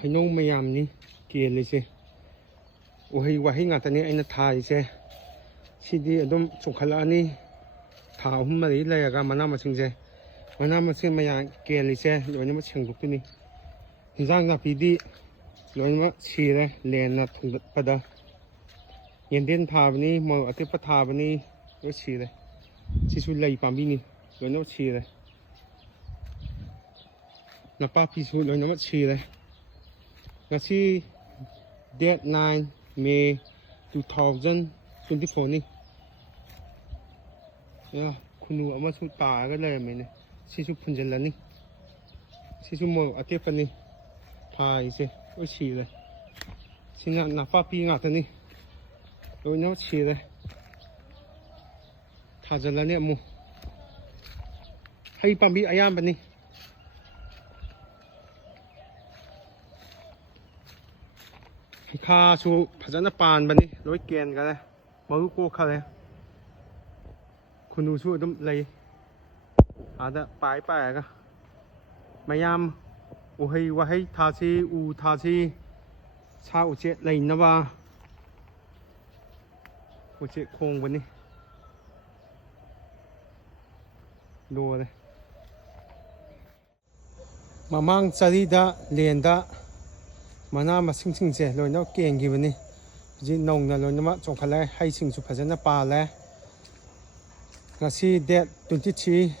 ꯍꯩꯅꯧ ꯃꯌꯥꯝꯅꯤ ꯀꯦꯜꯂꯤꯁꯦ ꯎꯍꯩ ꯋꯥꯍꯩ ꯉꯥꯛꯇꯅꯤ ꯑꯩꯅ ꯊꯥꯔꯤꯁꯦ ꯁꯤꯗꯤ ꯑꯗꯨꯝ ꯆꯣꯡꯈꯠꯂꯛꯑꯅꯤ ꯊꯥ 3-4 ꯂꯩꯔꯒ ꯃꯅꯥ ꯃꯁꯤꯡꯁꯦ ꯃꯅꯥ ꯃꯁꯤꯡ ꯃꯌꯥꯝ ꯀꯦꯜꯂꯤꯁꯦ ꯂꯣꯏꯅꯃꯛ ꯁꯦꯡꯗꯣꯛꯇꯣꯏꯅꯤ ꯍꯤꯟꯖꯥꯡ ꯅꯥꯄꯤꯗꯤ ꯂꯣꯏꯅꯃꯛ ꯁꯤꯔꯦ ꯂꯦꯟꯅ ꯊꯨꯝꯒꯠꯄꯗ ꯌꯦꯟꯗꯦꯝ ꯊꯥꯕꯅꯤ ꯃꯣꯔꯣꯛ ꯑꯇꯦꯛꯄ ꯊꯥꯕꯅꯤ ꯂꯣꯏ ꯁꯤꯔꯦ ꯁꯤꯁꯨ ꯂꯩ ꯄꯥꯝꯕꯤꯅꯤ ꯂꯣꯏꯅꯃꯛ ꯁꯤꯔꯦ ꯅꯄꯥꯛꯄꯤꯁꯨ ꯂꯣꯏꯅꯃꯛ ꯁꯤꯔꯦ ꯉꯁꯤ ꯗꯦꯠ 9 ꯃꯦ 2024ꯅꯤ ꯈꯨꯅꯨ ꯑꯃꯁꯨ ꯇꯥꯔꯒ ꯂꯩꯔꯝꯃꯤꯅꯦ ꯁꯤꯁꯨ ꯐꯨꯟꯖꯤꯜꯂꯅꯤ ꯁꯤꯁꯨ ꯃꯣꯔꯣꯛ ꯑꯇꯦꯛꯄꯅꯤ ꯊꯥꯔꯤꯁꯦ ꯂꯣꯏ ꯁꯤꯔꯦ ꯁꯤꯅ ꯅꯄꯥꯛꯄꯤ ꯉꯥꯛꯇꯅꯤ ꯂꯣꯏꯅꯃꯛ ꯁꯤꯔꯦ ꯊꯥꯖꯤꯜꯂꯅꯤ ꯑꯃꯨꯛ ꯍꯩ ꯄꯥꯝꯕꯤ ꯑꯌꯥꯝꯕꯅꯤ ꯍꯩꯈꯥꯁꯨ ꯐꯖꯅ ꯄꯥꯟꯕꯅꯤ ꯂꯣꯏ ꯀꯦꯟꯈꯔꯦ ꯃꯔꯨ ꯀꯣꯛꯈꯔꯦ ꯈꯨꯅꯨꯁꯨ ꯑꯗꯨꯝ ꯂꯩ ꯑꯥꯗ ꯄꯥꯏꯔꯒ ꯃꯌꯥꯝ ꯎꯍꯩ ꯋꯥꯍꯩ ꯊꯥꯁꯤ ꯎ ꯊꯥꯁꯤ ꯁꯥ ꯎꯆꯦꯛ ꯂꯩꯅꯕ ꯎꯆꯦꯛ ꯈꯣꯡꯕꯅꯤ ꯂꯣꯏꯔꯦ ꯃꯃꯥꯡ ꯆꯍꯤꯗ ꯂꯦꯟꯗ ꯃꯅꯥ ꯃꯁꯤꯡꯁꯤꯡꯁꯦ ꯂꯣꯏꯅꯃꯛ ꯀꯦꯟꯈꯤꯕꯅꯤ ꯍꯧꯖꯤꯛ ꯅꯧꯅ ꯂꯣꯏꯅꯃꯛ ꯆꯣꯡꯈꯠꯂꯦ ꯍꯩꯁꯤꯡꯁꯨ ꯐꯖꯅ ꯄꯥꯜꯂꯦ ꯉꯁꯤ ꯗꯦꯠ 23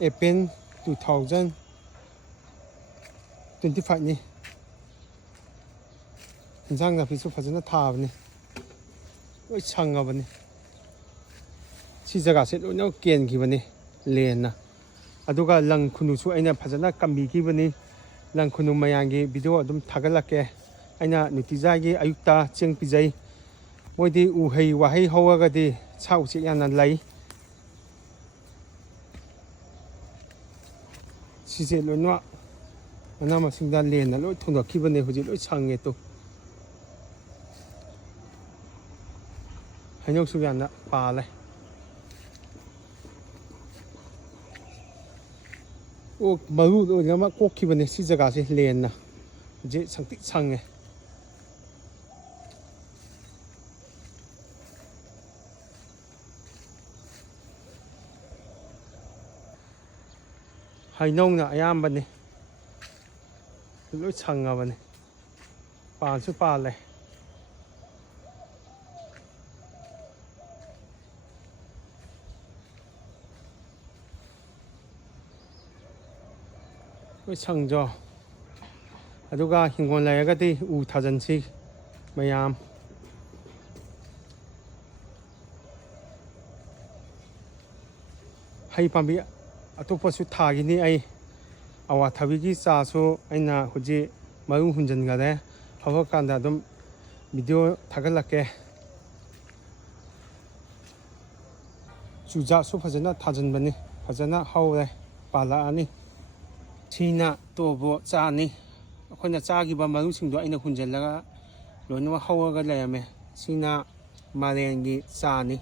ꯑꯦꯄ꯭ꯔꯤꯜ 2025ꯅꯤ ꯏꯟꯖꯥꯡ ꯅꯥꯄꯤꯁꯨ ꯐꯖꯅ ꯊꯥꯕꯅꯤ ꯂꯣꯏ ꯁꯪꯉꯕꯅꯤ ꯁꯤ ꯖꯒꯥꯁꯦ ꯂꯣꯏꯅꯃꯛ ꯀꯦꯟꯈꯤꯕꯅꯤ ꯂꯦꯟꯅ ꯑꯗꯨꯒ ꯂꯪ ꯈꯨꯅꯨꯁꯨ ꯑꯩꯅ ꯐꯖꯅ ꯀꯝꯕꯤꯈꯤꯕꯅꯤ ꯂꯪ ꯈꯨꯅꯨ ꯃꯌꯥꯝꯒꯤ ꯚꯤꯗꯤꯑꯣ ꯑꯗꯨꯝ ꯊꯥꯒꯠꯂꯛꯀꯦ ꯑꯩꯅ ꯅꯨꯡꯇꯤꯖꯥꯏꯒꯤ ꯑꯌꯨꯛꯇ ꯆꯦꯡ ꯄꯤꯖꯩ ꯃꯣꯏꯗꯤ ꯎꯍꯩ ꯋꯥꯍꯩ ꯍꯧꯔꯒꯗꯤ ꯁꯥ ꯎꯆꯦꯛ ꯌꯥꯝꯅ ꯂꯩ ꯁꯤꯁꯦ ꯂꯣꯏꯅꯃꯛ ꯃꯅꯥ ꯃꯁꯤꯡꯗ ꯂꯦꯟꯅ ꯂꯣꯏ ꯊꯨꯡꯒꯠꯈꯤꯕꯅꯦ ꯍꯧꯖꯤꯛ ꯂꯣꯏ ꯁꯪꯉꯦ ꯇꯨ ꯍꯩꯅꯧꯁꯨ ꯌꯥꯝꯅ ꯄꯥꯜꯂꯦ ꯃꯔꯨ ꯂꯣꯏꯅꯃꯛ ꯀꯣꯛꯈꯤꯕꯅꯦ ꯁꯤ ꯖꯒꯥꯁꯦ ꯂꯦꯟꯅ ꯍꯧꯖꯤꯛ ꯁꯪꯇꯤꯛ ꯁꯪꯉꯦ ꯍꯩꯅꯧꯅ ꯑꯌꯥꯝꯕꯅꯤ ꯂꯣꯏ ꯁꯪꯉꯕꯅꯤ ꯄꯥꯟꯁꯨ ꯄꯥꯜꯂꯦ ꯂꯣꯏ ꯁꯪꯖꯣ ꯑꯗꯨꯒ ꯍꯤꯡꯒꯣꯜ ꯂꯩꯔꯒꯗꯤ ꯎ ꯊꯥꯖꯤꯟꯁꯤ ꯃꯌꯥꯝ ꯍꯩ ꯄꯥꯝꯕꯤ ꯑꯇꯣꯞꯄꯁꯨ ꯊꯥꯈꯤꯅꯤ ꯑꯩ ꯑꯋꯥꯊꯕꯤꯒꯤ ꯆꯥꯁꯨ ꯑꯩꯅ ꯍꯧꯖꯤꯛ ꯃꯔꯨ ꯍꯨꯟꯖꯤꯟꯈꯔꯦ ꯍꯧꯔꯀꯥꯟꯗ ꯑꯗꯨꯝ ꯚꯤꯗꯤꯑꯣ ꯊꯥꯒꯠꯂꯛꯀꯦ ꯆꯨꯖꯥꯛꯁꯨ ꯐꯖꯅ ꯊꯥꯖꯤꯟꯕꯅꯤ ꯐꯖꯅ ꯍꯧꯔꯦ ꯄꯥꯜꯂꯛꯑꯅꯤ ꯁꯤꯅ ꯇꯣꯔꯕꯣ ꯆꯥꯅꯤ ꯑꯩꯈꯣꯏꯅ ꯆꯥꯈꯤꯕ ꯃꯔꯨꯁꯤꯡꯗꯣ ꯑꯩꯅ ꯍꯨꯟꯖꯤꯜꯂꯒ ꯂꯣꯏꯅꯃꯛ ꯍꯧꯔꯒ ꯂꯩꯔꯝꯃꯦ ꯁꯤꯅ ꯃꯥꯏꯔꯦꯟꯒꯤ ꯆꯥꯅꯤ